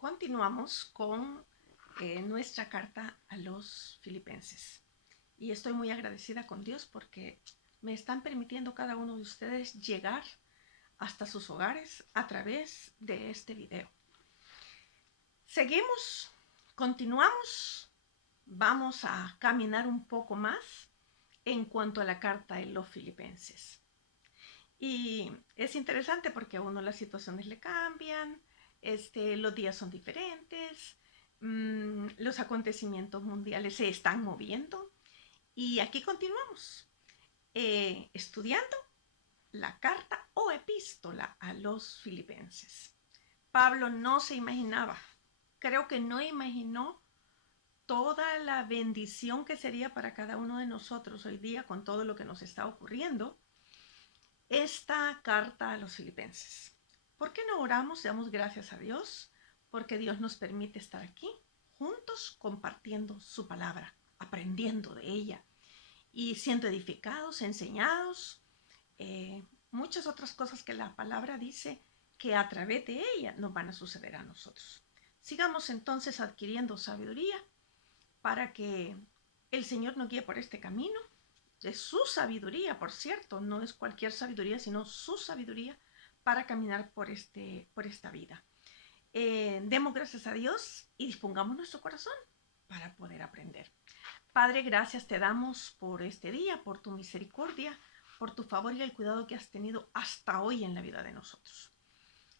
Continuamos con nuestra carta a los filipenses. Y estoy muy agradecida con Dios porque me están permitiendo cada uno de ustedes llegar hasta sus hogares a través de este video. Seguimos, continuamos, vamos a caminar un poco más en cuanto a la carta de los filipenses. Y es interesante porque a uno las situaciones le cambian, los días son diferentes, los acontecimientos mundiales se están moviendo y aquí continuamos estudiando la carta o epístola a los filipenses. Pablo no se imaginaba, creo que no imaginó toda la bendición que sería para cada uno de nosotros hoy día con todo lo que nos está ocurriendo esta carta a los filipenses. ¿Por qué no oramos? Damos gracias a Dios porque Dios nos permite estar aquí juntos compartiendo su palabra, aprendiendo de ella y siendo edificados, enseñados, muchas otras cosas que la palabra dice que a través de ella nos van a suceder a nosotros. Sigamos entonces adquiriendo sabiduría para que el Señor nos guíe por este camino de su sabiduría, por cierto, no es cualquier sabiduría, sino su sabiduría para caminar por esta vida. Demos gracias a Dios y dispongamos nuestro corazón para poder aprender. Padre, gracias te damos por este día, por tu misericordia, por tu favor y el cuidado que has tenido hasta hoy en la vida de nosotros.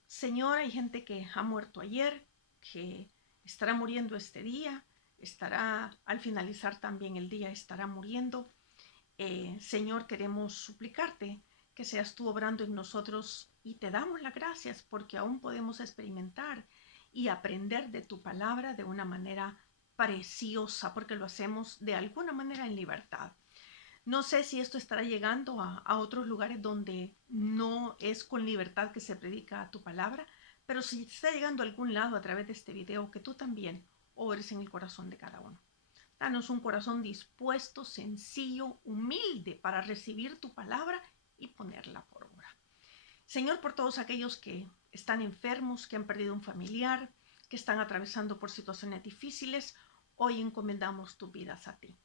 Señor, hay gente que ha muerto ayer, que estará muriendo este día, estará al finalizar también el día, estará muriendo. Señor, queremos suplicarte que seas tú obrando en nosotros y te damos las gracias porque aún podemos experimentar y aprender de tu palabra de una manera preciosa, porque lo hacemos de alguna manera en libertad. No sé si esto estará llegando a otros lugares donde no es con libertad que se predica tu palabra, pero si está llegando a algún lado a través de este video, que tú también obres en el corazón de cada uno. Danos un corazón dispuesto, sencillo, humilde para recibir tu palabra y ponerla por obra. Señor, por todos aquellos que están enfermos, que han perdido un familiar, que están atravesando por situaciones difíciles, hoy encomendamos tus vidas a ti.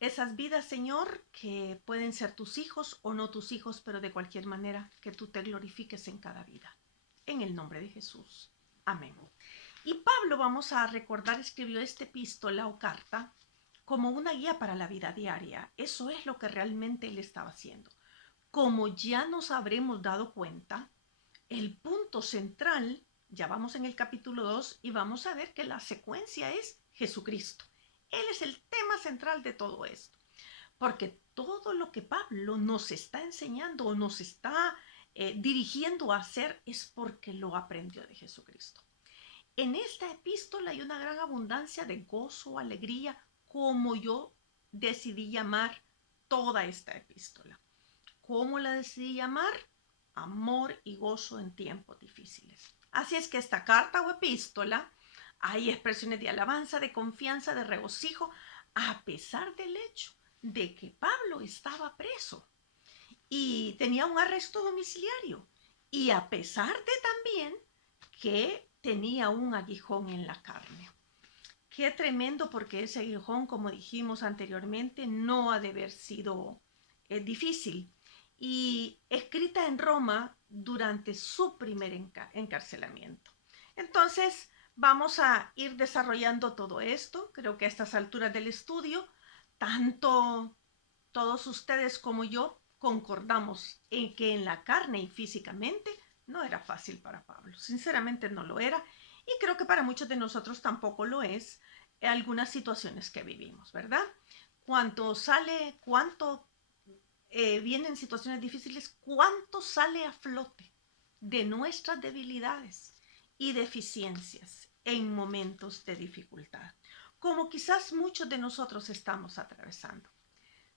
Esas vidas, Señor, que pueden ser tus hijos o no tus hijos, pero de cualquier manera que tú te glorifiques en cada vida. En el nombre de Jesús. Amén. Y Pablo, vamos a recordar, escribió esta epístola o carta como una guía para la vida diaria. Eso es lo que realmente él estaba haciendo. Como ya nos habremos dado cuenta, el punto central, ya vamos en el capítulo 2 y vamos a ver que la secuencia es Jesucristo. Él es el tema central de todo esto. Porque todo lo que Pablo nos está enseñando o nos está dirigiendo a hacer es porque lo aprendió de Jesucristo. En esta epístola hay una gran abundancia de gozo, alegría, como yo decidí llamar toda esta epístola. ¿Cómo la decidí llamar? Amor y gozo en tiempos difíciles. Así es que esta carta o epístola hay expresiones de alabanza, de confianza, de regocijo, a pesar del hecho de que Pablo estaba preso y tenía un arresto domiciliario y a pesar de también que tenía un aguijón en la carne. Qué tremendo, porque ese aguijón, como dijimos anteriormente, no ha de haber sido difícil. Y escrita en Roma durante su primer encarcelamiento. Entonces, vamos a ir desarrollando todo esto. Creo que a estas alturas del estudio, tanto todos ustedes como yo concordamos en que en la carne y físicamente no era fácil para Pablo. Sinceramente no lo era, y creo que para muchos de nosotros tampoco lo es en algunas situaciones que vivimos, ¿verdad? Cuánto vienen situaciones difíciles, cuánto sale a flote de nuestras debilidades y deficiencias en momentos de dificultad, como quizás muchos de nosotros estamos atravesando.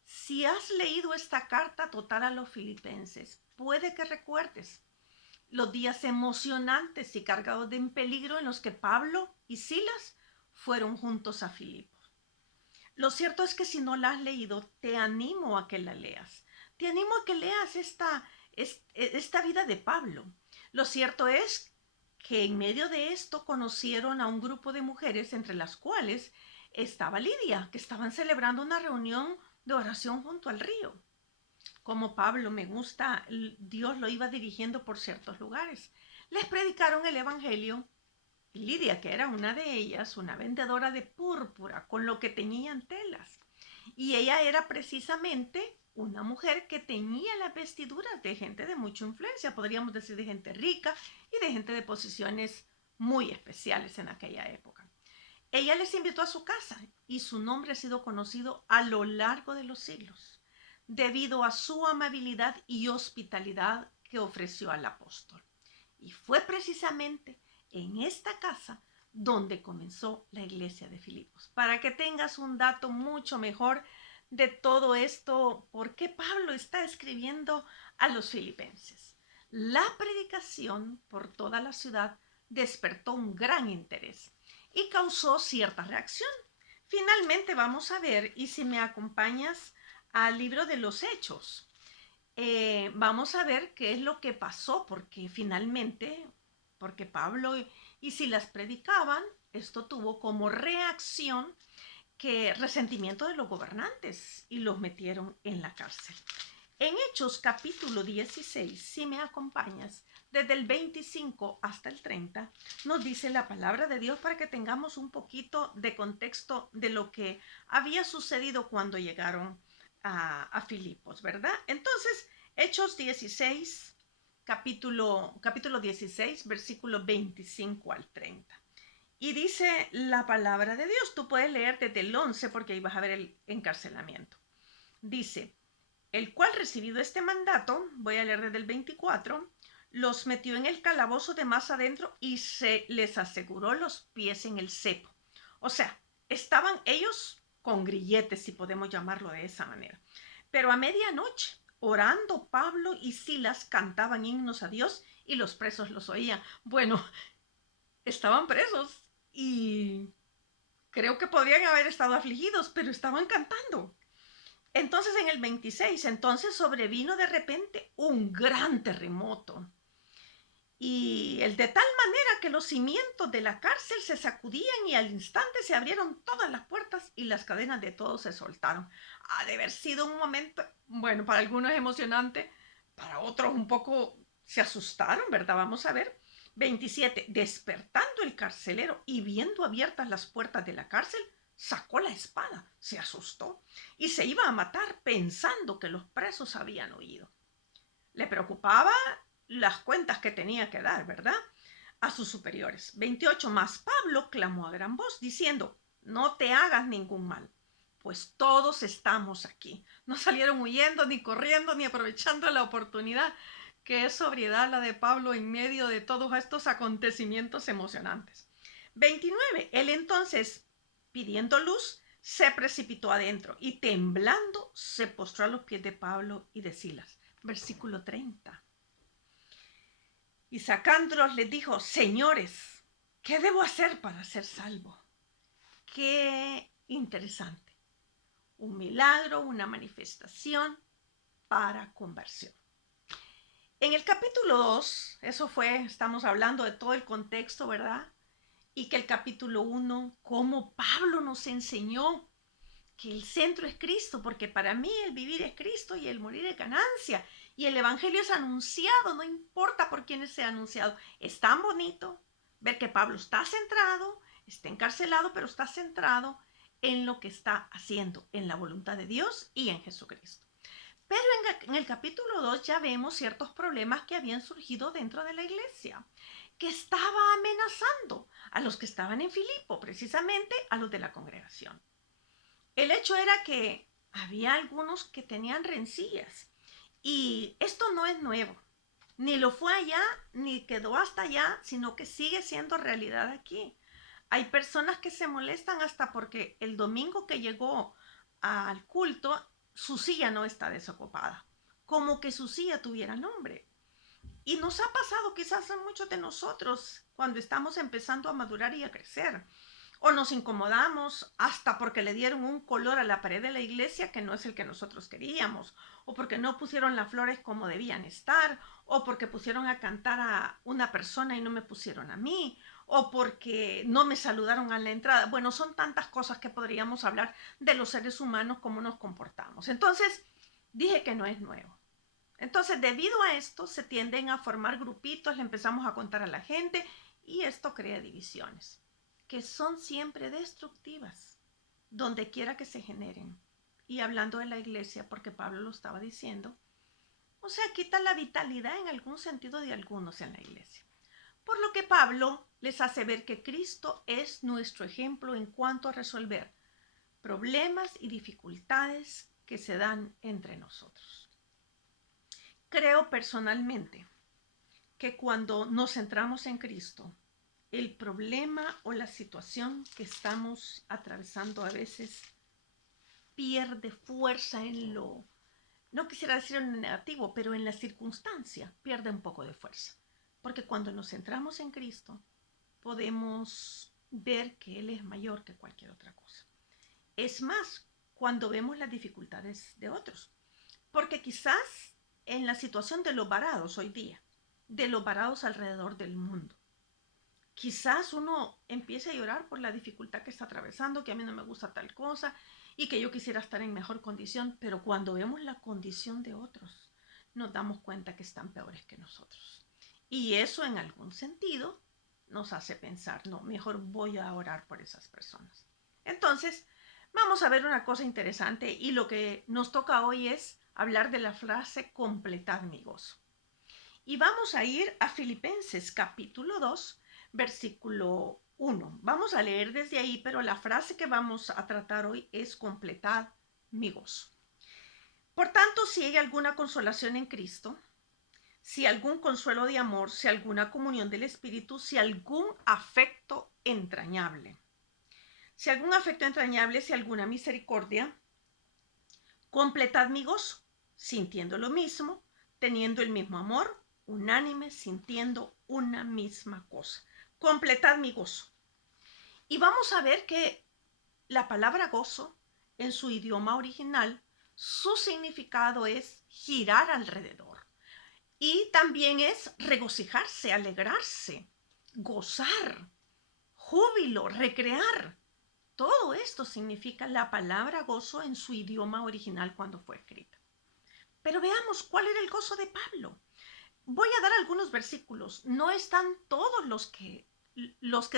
Si has leído esta carta total a los filipenses, puede que recuerdes los días emocionantes y cargados de peligro en los que Pablo y Silas fueron juntos a Filipos. Lo cierto es que si no la has leído, te animo a que la leas. Te animo a que leas esta vida de Pablo. Lo cierto es que en medio de esto conocieron a un grupo de mujeres, entre las cuales estaba Lidia, que estaban celebrando una reunión de oración junto al río. Como Pablo me gusta, Dios lo iba dirigiendo por ciertos lugares. Les predicaron el evangelio. Lidia, que era una de ellas, una vendedora de púrpura, con lo que teñían telas. Y ella era precisamente una mujer que teñía las vestiduras de gente de mucha influencia, podríamos decir de gente rica y de gente de posiciones muy especiales en aquella época. Ella les invitó a su casa y su nombre ha sido conocido a lo largo de los siglos, debido a su amabilidad y hospitalidad que ofreció al apóstol. Y fue precisamente en esta casa donde comenzó la iglesia de Filipos. Para que tengas un dato mucho mejor de todo esto, ¿por qué Pablo está escribiendo a los filipenses? La predicación por toda la ciudad despertó un gran interés y causó cierta reacción. Finalmente vamos a ver, y si me acompañas al libro de los Hechos, vamos a ver qué es lo que pasó, porque finalmente, porque Pablo y Silas predicaban, esto tuvo como reacción que resentimiento de los gobernantes y los metieron en la cárcel. En Hechos capítulo 16, si me acompañas, desde el 25 hasta el 30, nos dice la palabra de Dios para que tengamos un poquito de contexto de lo que había sucedido cuando llegaron a Filipos, ¿verdad? Entonces, Hechos 16, capítulo 16, versículo 25 al 30. Y dice la palabra de Dios, tú puedes leer desde el 11 porque ahí vas a ver el encarcelamiento. Dice, el cual recibido este mandato, voy a leer desde el 24, los metió en el calabozo de más adentro y se les aseguró los pies en el cepo. O sea, estaban ellos con grilletes, si podemos llamarlo de esa manera. Pero a medianoche, orando, Pablo y Silas cantaban himnos a Dios y los presos los oían. Bueno, estaban presos y creo que podrían haber estado afligidos, pero estaban cantando. Entonces en el 26, entonces sobrevino de repente un gran terremoto. Y el de tal manera que los cimientos de la cárcel se sacudían y al instante se abrieron todas las puertas y las cadenas de todos se soltaron. Ha de haber sido un momento, bueno, para algunos emocionante, para otros un poco se asustaron, ¿verdad? Vamos a ver. 27. Despertando el carcelero y viendo abiertas las puertas de la cárcel, sacó la espada, se asustó y se iba a matar pensando que los presos habían huido. Le preocupaba las cuentas que tenía que dar, ¿verdad? A sus superiores. 28. Más Pablo clamó a gran voz diciendo, no te hagas ningún mal, pues todos estamos aquí. No salieron huyendo, ni corriendo, ni aprovechando la oportunidad. Qué sobriedad la de Pablo en medio de todos estos acontecimientos emocionantes. 29. Él entonces, pidiendo luz, se precipitó adentro y temblando se postró a los pies de Pablo y de Silas. Versículo 30. Y sacándolos les dijo, señores, ¿qué debo hacer para ser salvo? Qué interesante. Un milagro, una manifestación para conversión. En el capítulo 2, eso fue, estamos hablando de todo el contexto, ¿verdad? Y que el capítulo 1, cómo Pablo nos enseñó que el centro es Cristo, porque para mí el vivir es Cristo y el morir es ganancia. Y el Evangelio es anunciado, no importa por quién sea anunciado. Es tan bonito ver que Pablo está centrado, está encarcelado, pero está centrado en lo que está haciendo, en la voluntad de Dios y en Jesucristo. Pero en el capítulo 2 ya vemos ciertos problemas que habían surgido dentro de la iglesia, que estaba amenazando a los que estaban en Filipo, precisamente a los de la congregación. El hecho era que había algunos que tenían rencillas y esto no es nuevo, ni lo fue allá, ni quedó hasta allá, sino que sigue siendo realidad aquí. Hay personas que se molestan hasta porque el domingo que llegó al culto, su silla no está desocupada, como que su silla tuviera nombre. Y nos ha pasado quizás a muchos de nosotros cuando estamos empezando a madurar y a crecer. o nos incomodamos hasta porque le dieron un color a la pared de la iglesia que no es el que nosotros queríamos, o porque no pusieron las flores como debían estar, o porque pusieron a cantar a una persona y no me pusieron a mí, o porque no me saludaron a la entrada. Bueno, son tantas cosas que podríamos hablar de los seres humanos, cómo nos comportamos. Entonces, dije que no es nuevo. Entonces, debido a esto, se tienden a formar grupitos, le empezamos a contar a la gente y esto crea divisiones, que son siempre destructivas, donde quiera que se generen. Y hablando de la iglesia, porque Pablo lo estaba diciendo, o sea, quita la vitalidad en algún sentido de algunos en la iglesia. Por lo que Pablo les hace ver que Cristo es nuestro ejemplo en cuanto a resolver problemas y dificultades que se dan entre nosotros. Creo personalmente que cuando nos centramos en Cristo, el problema o la situación que estamos atravesando a veces pierde fuerza en lo, no quisiera decir en lo negativo, pero en la circunstancia pierde un poco de fuerza. Porque cuando nos centramos en Cristo, podemos ver que Él es mayor que cualquier otra cosa. Es más, cuando vemos las dificultades de otros. Porque quizás en la situación de los varados hoy día, de los varados alrededor del mundo, quizás uno empiece a llorar por la dificultad que está atravesando, que a mí no me gusta tal cosa y que yo quisiera estar en mejor condición, pero cuando vemos la condición de otros, nos damos cuenta que están peores que nosotros. Y eso en algún sentido nos hace pensar, no, mejor voy a orar por esas personas. Entonces, vamos a ver una cosa interesante y lo que nos toca hoy es hablar de la frase completad mi gozo. Y vamos a ir a Filipenses capítulo 2, versículo 1. Vamos a leer desde ahí, pero la frase que vamos a tratar hoy es completad mi gozo. Por tanto, si hay alguna consolación en Cristo, si algún consuelo de amor, si alguna comunión del Espíritu, si algún afecto entrañable, si alguna misericordia, completad mi gozo, sintiendo lo mismo, teniendo el mismo amor, unánime, sintiendo una misma cosa. Completad mi gozo. Y vamos a ver que la palabra gozo, en su idioma original, su significado es girar alrededor. Y también es regocijarse, alegrarse, gozar, júbilo, recrear. Todo esto significa la palabra gozo en su idioma original cuando fue escrita. Pero veamos cuál era el gozo de Pablo. Voy a dar algunos versículos. No están todos los que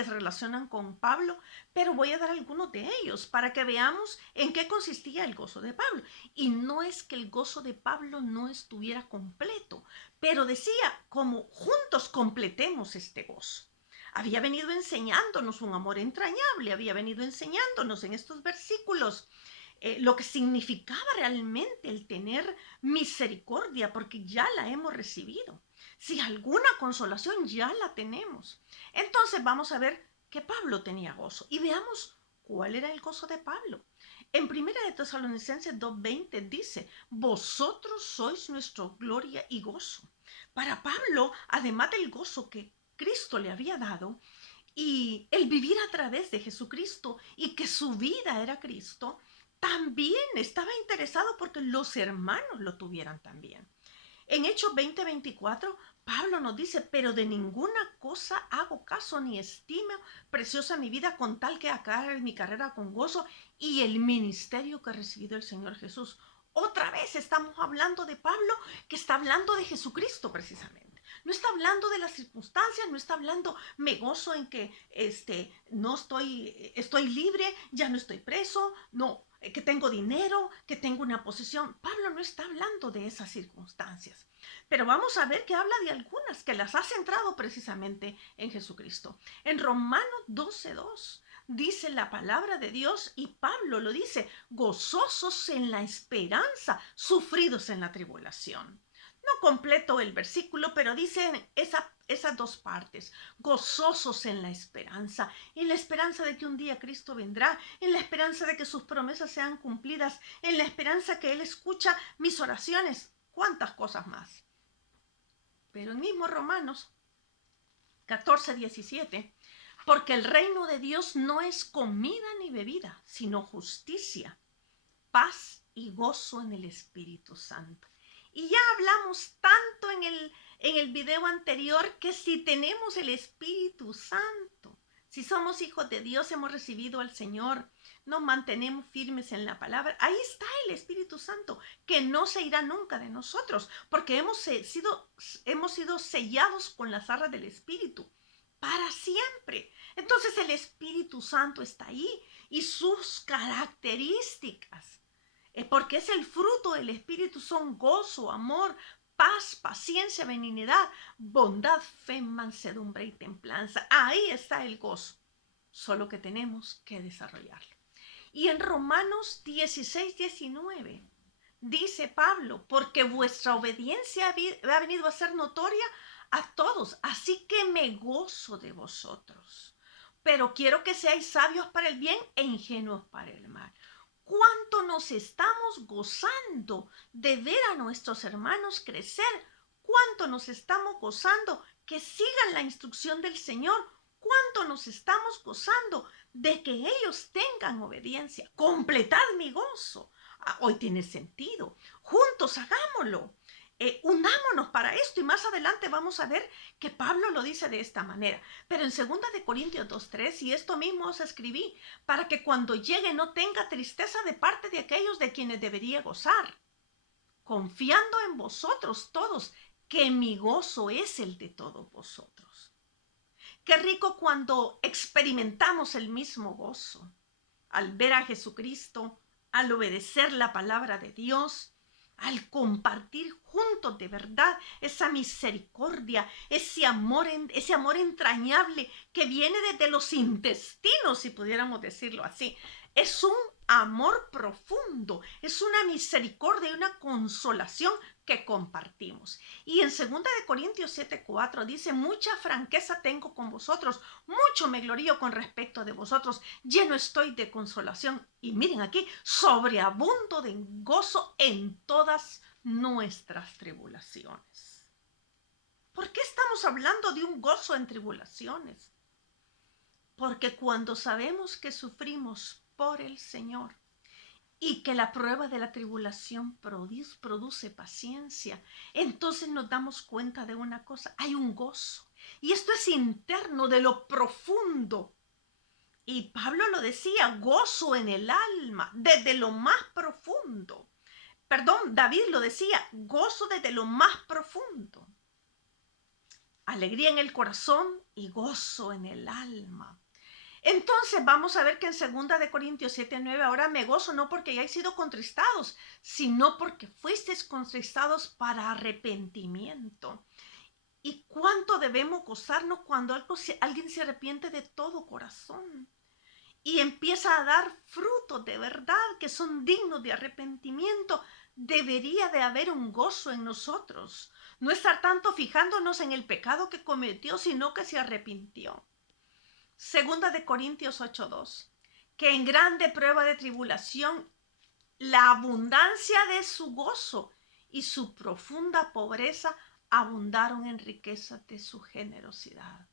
se relacionan con Pablo, pero voy a dar algunos de ellos para que veamos en qué consistía el gozo de Pablo. Y no es que el gozo de Pablo no estuviera completo, pero decía, como juntos completemos este gozo. Había venido enseñándonos un amor entrañable, había venido enseñándonos en estos versículos lo que significaba realmente el tener misericordia, porque ya la hemos recibido. Si alguna consolación ya la tenemos. Entonces vamos a ver que Pablo tenía gozo y veamos cuál era el gozo de Pablo. En 1 de Tesalonicenses 2:20 dice, vosotros sois nuestra gloria y gozo. Para Pablo, además del gozo que Cristo le había dado y el vivir a través de Jesucristo y que su vida era Cristo, también estaba interesado porque los hermanos lo tuvieran también. En Hechos 20:24, Pablo nos dice, pero de ninguna cosa hago caso ni estimo preciosa mi vida con tal que acabe mi carrera con gozo y el ministerio que ha recibido el Señor Jesús. Otra vez estamos hablando de Pablo que está hablando de Jesucristo precisamente. No está hablando de las circunstancias, no está hablando me gozo en que no estoy libre, ya no estoy preso, no, que tengo dinero, que tengo una posición. Pablo no está hablando de esas circunstancias. Pero vamos a ver que habla de algunas que las ha centrado precisamente en Jesucristo. En Romanos 12:2 dice la palabra de Dios y Pablo lo dice, gozosos en la esperanza, sufridos en la tribulación. No completo el versículo, pero dicen esas dos partes, gozosos en la esperanza de que un día Cristo vendrá, en la esperanza de que sus promesas sean cumplidas, en la esperanza que Él escucha mis oraciones, cuántas cosas más. Pero en mismo Romanos 14:17 Porque el reino de Dios no es comida ni bebida, sino justicia, paz y gozo en el Espíritu Santo. Y ya hablamos tanto en el video anterior que si tenemos el Espíritu Santo, si somos hijos de Dios, hemos recibido al Señor, nos mantenemos firmes en la palabra, ahí está el Espíritu Santo, que no se irá nunca de nosotros, porque hemos sido sellados con las arras del Espíritu para siempre. Entonces el Espíritu Santo está ahí y sus características, porque es el fruto del Espíritu, son gozo, amor, paz, paciencia, benignidad, bondad, fe, mansedumbre y templanza. Ahí está el gozo, solo que tenemos que desarrollarlo. Y en Romanos 16:19 dice Pablo, porque vuestra obediencia ha venido a ser notoria a todos, así que me gozo de vosotros. Pero quiero que seáis sabios para el bien e ingenuos para el mal. ¿Cuánto nos estamos gozando de ver a nuestros hermanos crecer? ¿Cuánto nos estamos gozando que sigan la instrucción del Señor? ¿Cuánto nos estamos gozando de que ellos tengan obediencia? Completad mi gozo. Hoy tiene sentido. Juntos hagámoslo. Unámonos para esto, y más adelante vamos a ver que Pablo lo dice de esta manera. Pero en 2 Corintios 2:3, y esto mismo os escribí, para que cuando llegue no tenga tristeza de parte de aquellos de quienes debería gozar, confiando en vosotros todos, que mi gozo es el de todos vosotros. Qué rico cuando experimentamos el mismo gozo, al ver a Jesucristo, al obedecer la palabra de Dios, al compartir juntos de verdad esa misericordia, ese amor entrañable que viene desde los intestinos, si pudiéramos decirlo así. Es un amor profundo, es una misericordia y una consolación que compartimos. Y en 2 Corintios 7:4 dice, mucha franqueza tengo con vosotros, mucho me glorío con respecto de vosotros, lleno estoy de consolación. Y miren aquí, sobreabundo de gozo en todas nuestras tribulaciones. ¿Por qué estamos hablando de un gozo en tribulaciones? Porque cuando sabemos que sufrimos por el Señor, y que la prueba de la tribulación produce paciencia, entonces nos damos cuenta de una cosa, hay un gozo. Y esto es interno, de lo profundo. Y Pablo lo decía, gozo en el alma, desde lo más profundo. Perdón, David lo decía, gozo desde lo más profundo. Alegría en el corazón y gozo en el alma. Entonces vamos a ver que en 2 Corintios 7:9, ahora me gozo no porque hayáis sido contristados, sino porque fuisteis contristados para arrepentimiento. ¿Y cuánto debemos gozarnos cuando alguien se arrepiente de todo corazón y empieza a dar frutos de verdad que son dignos de arrepentimiento? Debería de haber un gozo en nosotros. No estar tanto fijándonos en el pecado que cometió, sino que se arrepintió. 2 Corintios 8:2, que en grande prueba de tribulación, la abundancia de su gozo y su profunda pobreza abundaron en riquezas de su generosidad.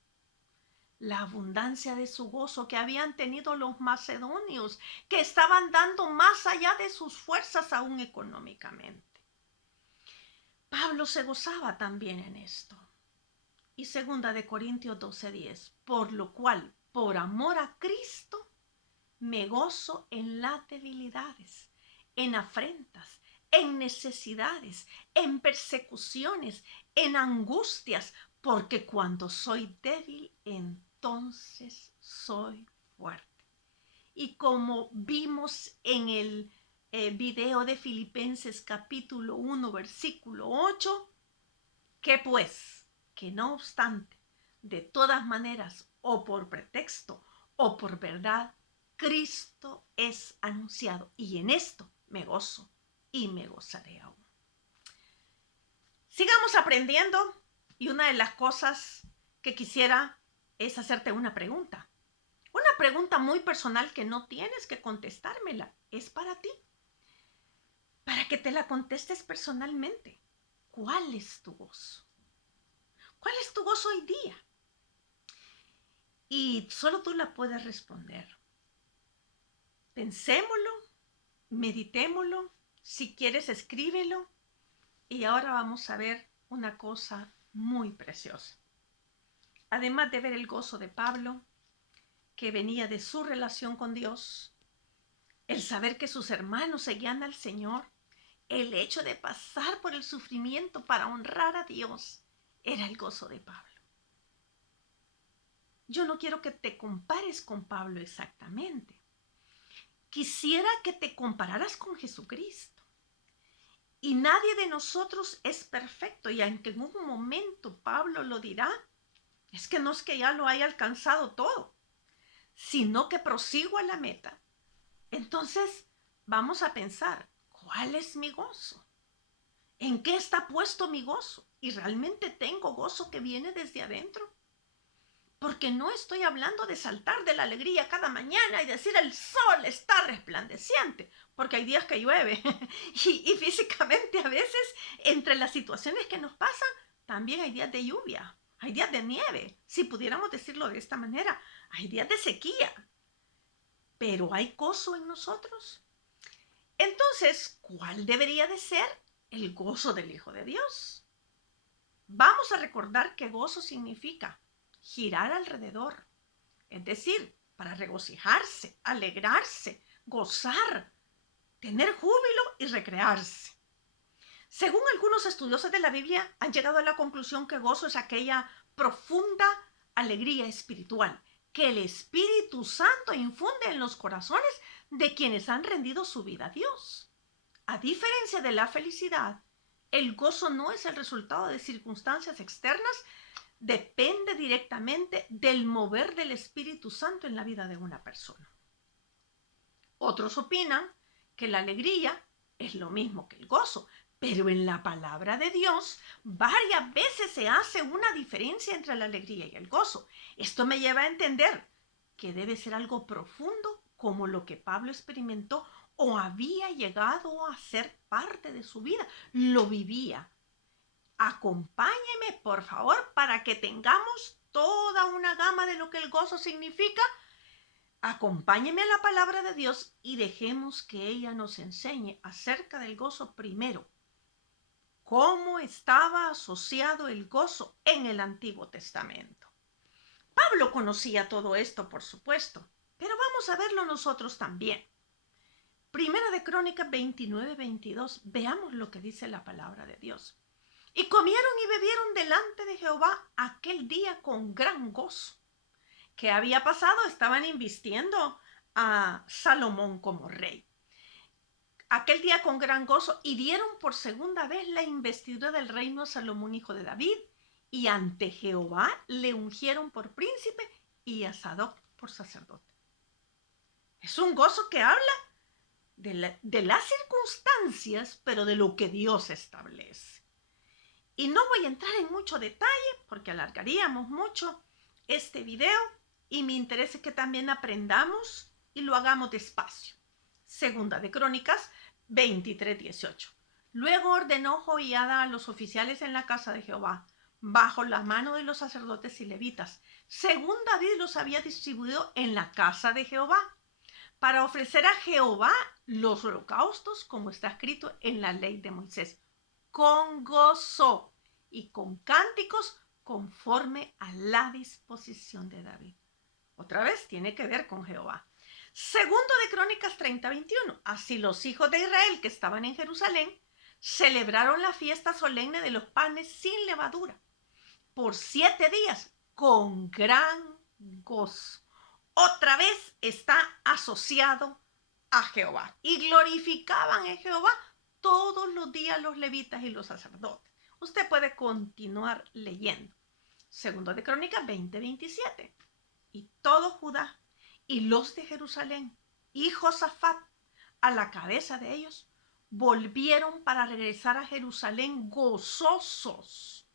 La abundancia de su gozo que habían tenido los macedonios, que estaban dando más allá de sus fuerzas aún económicamente. Pablo se gozaba también en esto. Y 2 Corintios 12:10, por lo cual, por amor a Cristo, me gozo en las debilidades, en afrentas, en necesidades, en persecuciones, en angustias, porque cuando soy débil, entonces soy fuerte. Y como vimos en el video de Filipenses capítulo 1, versículo 8, que pues, que no obstante, de todas maneras, o por pretexto o por verdad, Cristo es anunciado, y en esto me gozo y me gozaré aún. Sigamos aprendiendo, y una de las cosas que quisiera es hacerte una pregunta muy personal que no tienes que contestármela, es para ti, para que te la contestes personalmente. ¿Cuál es tu gozo? ¿Cuál es tu gozo hoy día? y solo tú la puedes responder. Pensémoslo, meditémoslo, si quieres escríbelo. Y ahora vamos a ver una cosa muy preciosa. Además de ver el gozo de Pablo, que venía de su relación con Dios, el saber que sus hermanos seguían al Señor, el hecho de pasar por el sufrimiento para honrar a Dios, era el gozo de Pablo. Yo no quiero que te compares con Pablo exactamente. Quisiera que te compararas con Jesucristo. Y nadie de nosotros es perfecto, y aunque en un momento Pablo lo dirá, es que no es que ya lo haya alcanzado todo, sino que prosigo a la meta. Entonces, vamos a pensar, ¿cuál es mi gozo? ¿En qué está puesto mi gozo? ¿Y realmente tengo gozo que viene desde adentro? Porque no estoy hablando de saltar de la alegría cada mañana y decir el sol está resplandeciente, porque hay días que llueve y físicamente a veces entre las situaciones que nos pasan también hay días de lluvia, hay días de nieve, si pudiéramos decirlo de esta manera, hay días de sequía, pero hay gozo en nosotros. Entonces, ¿cuál debería de ser el gozo del Hijo de Dios? Vamos a recordar que gozo significa girar alrededor, es decir, para regocijarse, alegrarse, gozar, tener júbilo y recrearse. Según algunos estudiosos de la Biblia, han llegado a la conclusión que gozo es aquella profunda alegría espiritual que el Espíritu Santo infunde en los corazones de quienes han rendido su vida a Dios. A diferencia de la felicidad, el gozo no es el resultado de circunstancias externas, depende directamente del mover del Espíritu Santo en la vida de una persona. Otros opinan que la alegría es lo mismo que el gozo, pero en la palabra de Dios varias veces se hace una diferencia entre la alegría y el gozo. Esto me lleva a entender que debe ser algo profundo como lo que Pablo experimentó o había llegado a ser parte de su vida, lo vivía. Acompáñeme, por favor, para que tengamos toda una gama de lo que el gozo significa. Acompáñeme a la palabra de Dios y dejemos que ella nos enseñe acerca del gozo primero. ¿Cómo estaba asociado el gozo en el Antiguo Testamento? Pablo conocía todo esto, por supuesto, pero vamos a verlo nosotros también. Primera de Crónicas 29-22, veamos lo que dice la palabra de Dios. Y comieron y bebieron delante de Jehová aquel día con gran gozo. ¿Qué había pasado? Estaban invistiendo a Salomón como rey. Aquel día con gran gozo y dieron por segunda vez la investidura del reino a Salomón, hijo de David, y ante Jehová le ungieron por príncipe y a Sadoc por sacerdote. Es un gozo que habla de las circunstancias, pero de lo que Dios establece. Y no voy a entrar en mucho detalle porque alargaríamos mucho este video y mi interés es que también aprendamos y lo hagamos despacio. Segunda de Crónicas 23:18. Luego ordenó Joiada a los oficiales en la casa de Jehová, bajo la mano de los sacerdotes y levitas, según David los había distribuido en la casa de Jehová, para ofrecer a Jehová los holocaustos, como está escrito en la ley de Moisés, con gozo y con cánticos conforme a la disposición de David. Otra vez tiene que ver con Jehová. Segundo de Crónicas 30:21. Así los hijos de Israel que estaban en Jerusalén celebraron la fiesta solemne de los panes sin levadura por 7 días con gran gozo. Otra vez está asociado a Jehová y glorificaban en Jehová todos los días los levitas y los sacerdotes. Usted puede continuar leyendo. Segundo de Crónicas 20:27. Y todo Judá y los de Jerusalén y Josafat a la cabeza de ellos volvieron para regresar a Jerusalén gozosos,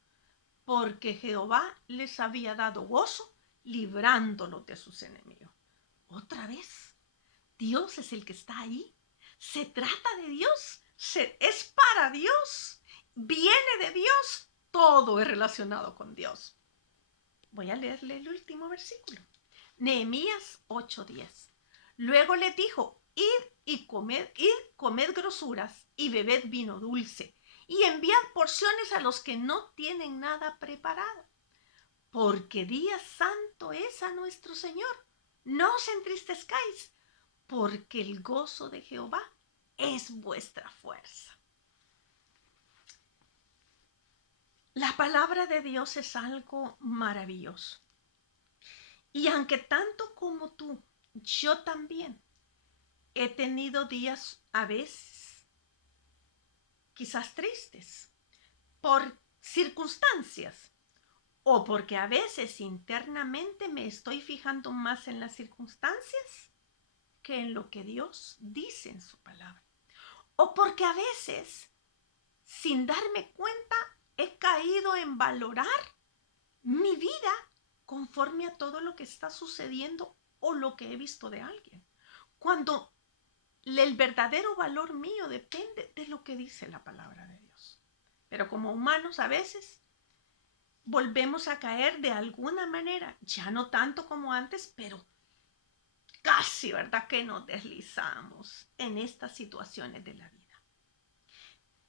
porque Jehová les había dado gozo librándolos de sus enemigos. Otra vez, Dios es el que está ahí. Se trata de Dios, es para Dios, viene de Dios, todo es relacionado con Dios. Voy a leerle el último versículo. Nehemías 8:10. Luego les dijo, id, comed grosuras y bebed vino dulce y enviad porciones a los que no tienen nada preparado, porque día santo es a nuestro Señor. No os entristezcáis, porque el gozo de Jehová es vuestra fuerza. La palabra de Dios es algo maravilloso. Y aunque tanto como tú, yo también he tenido días a veces quizás tristes por circunstancias o porque a veces internamente me estoy fijando más en las circunstancias que en lo que Dios dice en su palabra. O porque a veces, sin darme cuenta, he caído en valorar mi vida conforme a todo lo que está sucediendo o lo que he visto de alguien. Cuando el verdadero valor mío depende de lo que dice la palabra de Dios. Pero como humanos a veces volvemos a caer de alguna manera, ya no tanto como antes, pero casi, ¿verdad? Que nos deslizamos en estas situaciones de la vida.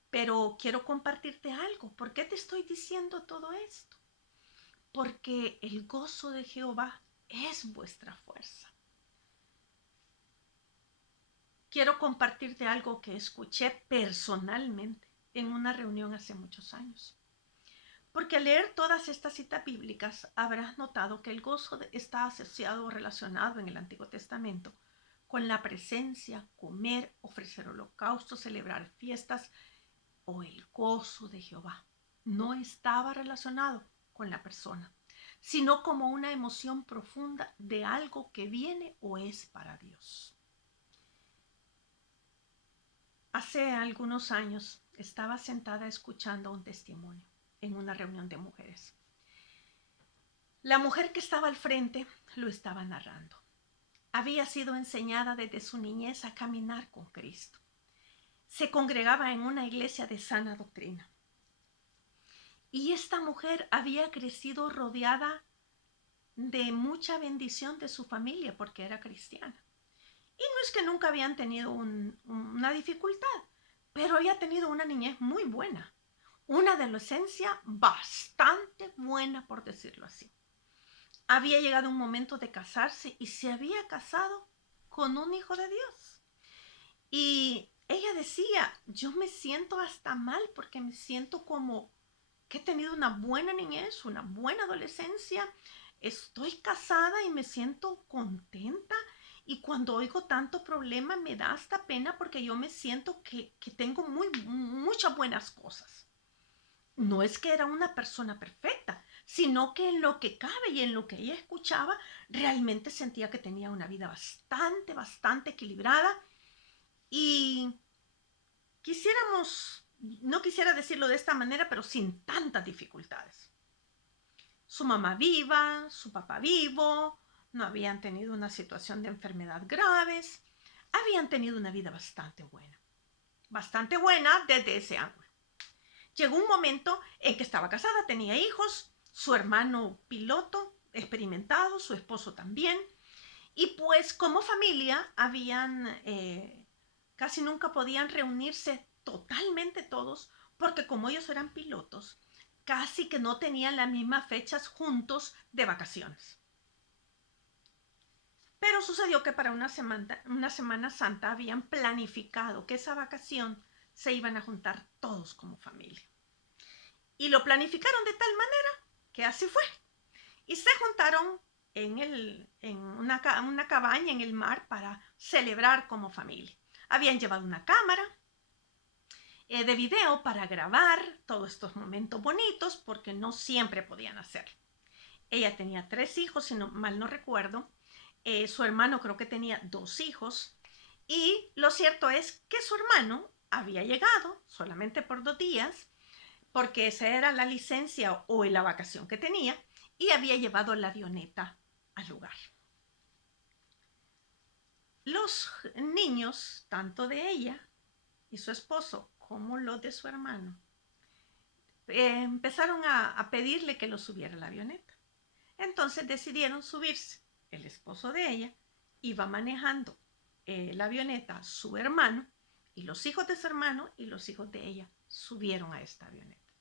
Pero quiero compartirte algo. ¿Por qué te estoy diciendo todo esto? Porque el gozo de Jehová es vuestra fuerza. Quiero compartirte algo que escuché personalmente en una reunión hace muchos años. Porque al leer todas estas citas bíblicas habrás notado que el gozo está asociado o relacionado en el Antiguo Testamento con la presencia, comer, ofrecer holocaustos, celebrar fiestas o el gozo de Jehová. No estaba relacionado con la persona, sino como una emoción profunda de algo que viene o es para Dios. Hace algunos años estaba sentada escuchando un testimonio en una reunión de mujeres. La mujer que estaba al frente lo estaba narrando. Había sido enseñada desde su niñez a caminar con Cristo. Se congregaba en una iglesia de sana doctrina. Y esta mujer había crecido rodeada de mucha bendición de su familia porque era cristiana. Y no es que nunca habían tenido una dificultad, pero había tenido una niñez muy buena, una adolescencia bastante buena, por decirlo así. Había llegado un momento de casarse y se había casado con un hijo de Dios. Y ella decía, yo me siento hasta mal porque me siento como que he tenido una buena niñez, una buena adolescencia, estoy casada y me siento contenta. Y cuando oigo tanto problema me da hasta pena porque yo me siento que tengo muchas buenas cosas. No es que era una persona perfecta, sino que en lo que cabe y en lo que ella escuchaba, realmente sentía que tenía una vida bastante equilibrada. Y no quisiera decirlo de esta manera, pero sin tantas dificultades. Su mamá viva, su papá vivo, no habían tenido una situación de enfermedad graves, habían tenido una vida bastante buena desde ese ángulo. Llegó un momento en que estaba casada, tenía hijos, su hermano piloto experimentado, su esposo también, y pues como familia casi nunca podían reunirse totalmente todos, porque como ellos eran pilotos, casi que no tenían las mismas fechas juntos de vacaciones. Pero sucedió que para una Semana Santa habían planificado que esa vacación se iban a juntar todos como familia. Y lo planificaron de tal manera que así fue. Y se juntaron en una cabaña en el mar para celebrar como familia. Habían llevado una cámara de video para grabar todos estos momentos bonitos porque no siempre podían hacerlo. Ella tenía 3 hijos, si mal no recuerdo. Su hermano creo que tenía 2 hijos. Y lo cierto es que su hermano había llegado solamente por 2 días porque esa era la licencia o la vacación que tenía y había llevado la avioneta al lugar. Los niños, tanto de ella y su esposo como los de su hermano, empezaron a pedirle que los subiera a la avioneta. Entonces decidieron subirse. el esposo de ella, iba manejando la avioneta su hermano, y los hijos de su hermano y los hijos de ella subieron a esta avioneta.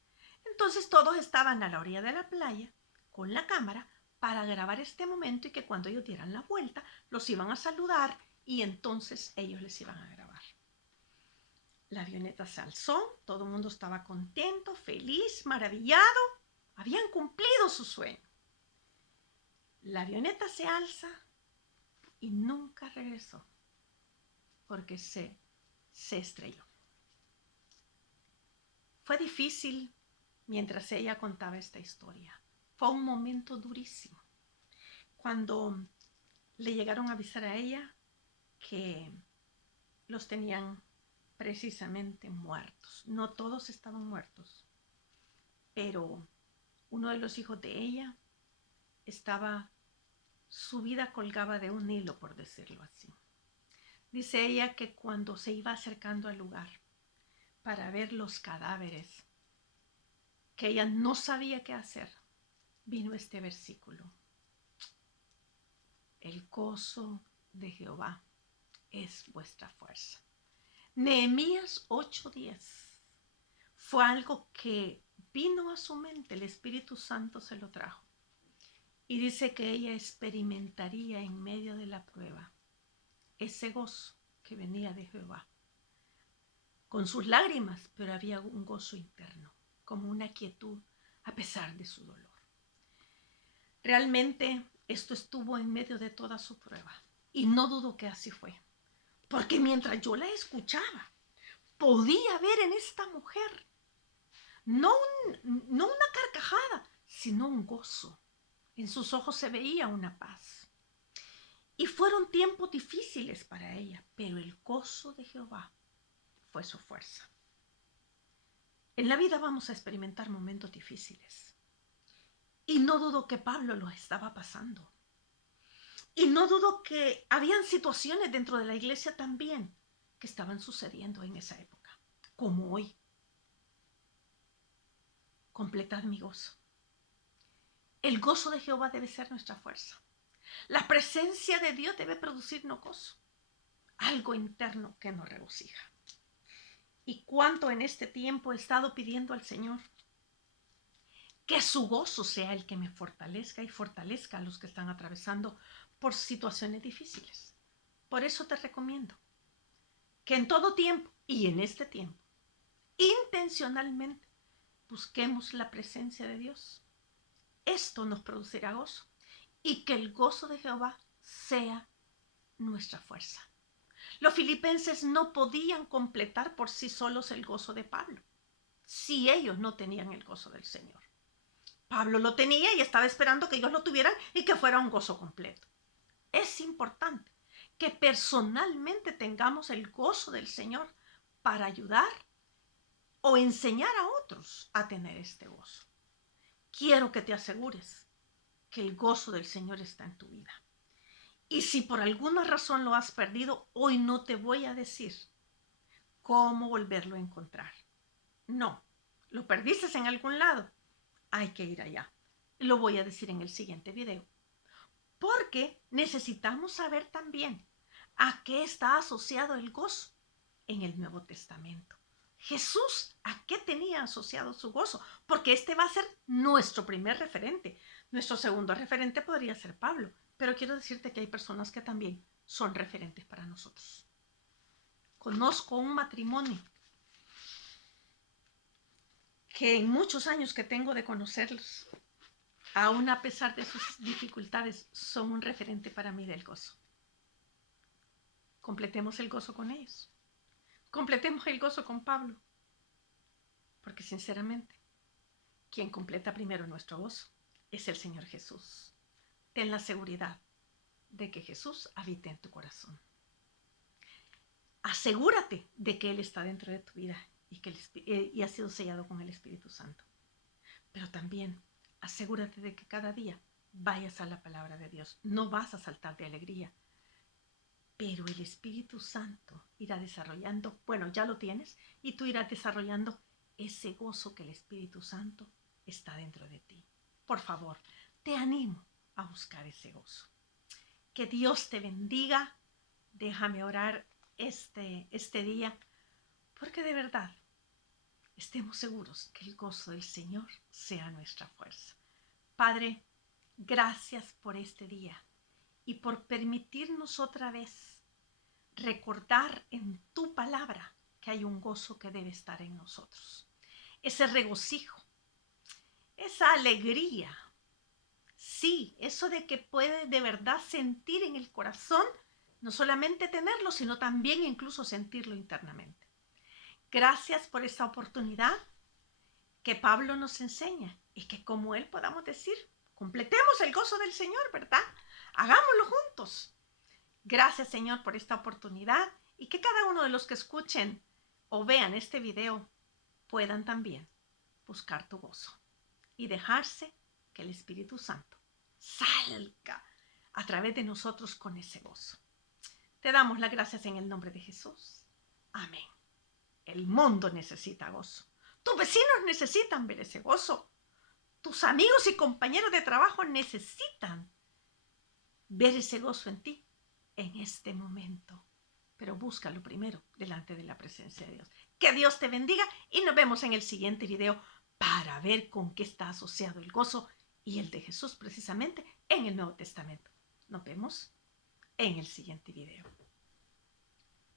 Entonces todos estaban a la orilla de la playa con la cámara para grabar este momento, y que cuando ellos dieran la vuelta los iban a saludar y entonces ellos les iban a grabar. La avioneta se alzó, todo el mundo estaba contento, feliz, maravillado. Habían cumplido su sueño. La avioneta se alza y nunca regresó porque se estrelló. Fue difícil mientras ella contaba esta historia. Fue un momento durísimo. Cuando le llegaron a avisar a ella que los tenían precisamente muertos. No todos estaban muertos, pero uno de los hijos de ella estaba, su vida colgaba de un hilo, por decirlo así. Dice ella que cuando se iba acercando al lugar para ver los cadáveres, que ella no sabía qué hacer, vino este versículo: el gozo de Jehová es vuestra fuerza. Nehemías 8:10 fue algo que vino a su mente, el Espíritu Santo se lo trajo. Y dice que ella experimentaría en medio de la prueba ese gozo que venía de Jehová. Con sus lágrimas, pero había un gozo interno, como una quietud a pesar de su dolor. Realmente esto estuvo en medio de toda su prueba. Y no dudo que así fue. Porque mientras yo la escuchaba, podía ver en esta mujer no una carcajada, sino un gozo. En sus ojos se veía una paz. Y fueron tiempos difíciles para ella, pero el gozo de Jehová fue su fuerza. En la vida vamos a experimentar momentos difíciles. Y no dudo que Pablo los estaba pasando. Y no dudo que habían situaciones dentro de la iglesia también que estaban sucediendo en esa época, como hoy. Completad mi gozo. El gozo de Jehová debe ser nuestra fuerza. La presencia de Dios debe producirnos gozo, algo interno que nos regocija. Y cuánto en este tiempo he estado pidiendo al Señor que su gozo sea el que me fortalezca y fortalezca a los que están atravesando por situaciones difíciles. Por eso te recomiendo que en todo tiempo y en este tiempo, intencionalmente, busquemos la presencia de Dios. Esto nos producirá gozo, y que el gozo de Jehová sea nuestra fuerza. Los filipenses no podían completar por sí solos el gozo de Pablo, si ellos no tenían el gozo del Señor. Pablo lo tenía y estaba esperando que ellos lo tuvieran y que fuera un gozo completo. Es importante que personalmente tengamos el gozo del Señor para ayudar o enseñar a otros a tener este gozo. Quiero que te asegures que el gozo del Señor está en tu vida. Y si por alguna razón lo has perdido, hoy no te voy a decir cómo volverlo a encontrar. No, lo perdiste en algún lado, hay que ir allá. Lo voy a decir en el siguiente video. Porque necesitamos saber también a qué está asociado el gozo en el Nuevo Testamento. Jesús, ¿a qué tenía asociado su gozo? Porque este va a ser nuestro primer referente. Nuestro segundo referente podría ser Pablo, pero quiero decirte que hay personas que también son referentes para nosotros. Conozco un matrimonio que en muchos años que tengo de conocerlos, aún a pesar de sus dificultades, son un referente para mí del gozo. Completemos el gozo con ellos. Completemos el gozo con Pablo. Porque sinceramente, quien completa primero nuestro gozo es el Señor Jesús. Ten la seguridad de que Jesús habite en tu corazón. Asegúrate de que Él está dentro de tu vida y ha sido sellado con el Espíritu Santo. Pero también asegúrate de que cada día vayas a la palabra de Dios. No vas a saltar de alegría, pero el Espíritu Santo irá desarrollando, bueno, ya lo tienes, y tú irás desarrollando ese gozo que el Espíritu Santo está dentro de ti. Por favor, te animo a buscar ese gozo. Que Dios te bendiga. Déjame orar este día, porque de verdad estemos seguros que el gozo del Señor sea nuestra fuerza. Padre, gracias por este día y por permitirnos otra vez recordar en tu palabra que hay un gozo que debe estar en nosotros. Ese regocijo, esa alegría. Sí, eso de que puede de verdad sentir en el corazón, no solamente tenerlo, sino también incluso sentirlo internamente. Gracias por esta oportunidad que Pablo nos enseña y que como él podamos decir, completemos el gozo del Señor, ¿verdad? Hagámoslo juntos. Gracias, Señor, por esta oportunidad y que cada uno de los que escuchen o vean este video puedan también buscar tu gozo y dejarse que el Espíritu Santo salga a través de nosotros con ese gozo. Te damos las gracias en el nombre de Jesús. Amén. El mundo necesita gozo. Tus vecinos necesitan ver ese gozo. Tus amigos y compañeros de trabajo necesitan ver ese gozo en ti en este momento. Pero búscalo primero delante de la presencia de Dios. Que Dios te bendiga y nos vemos en el siguiente video para ver con qué está asociado el gozo y el de Jesús precisamente en el Nuevo Testamento. Nos vemos en el siguiente video.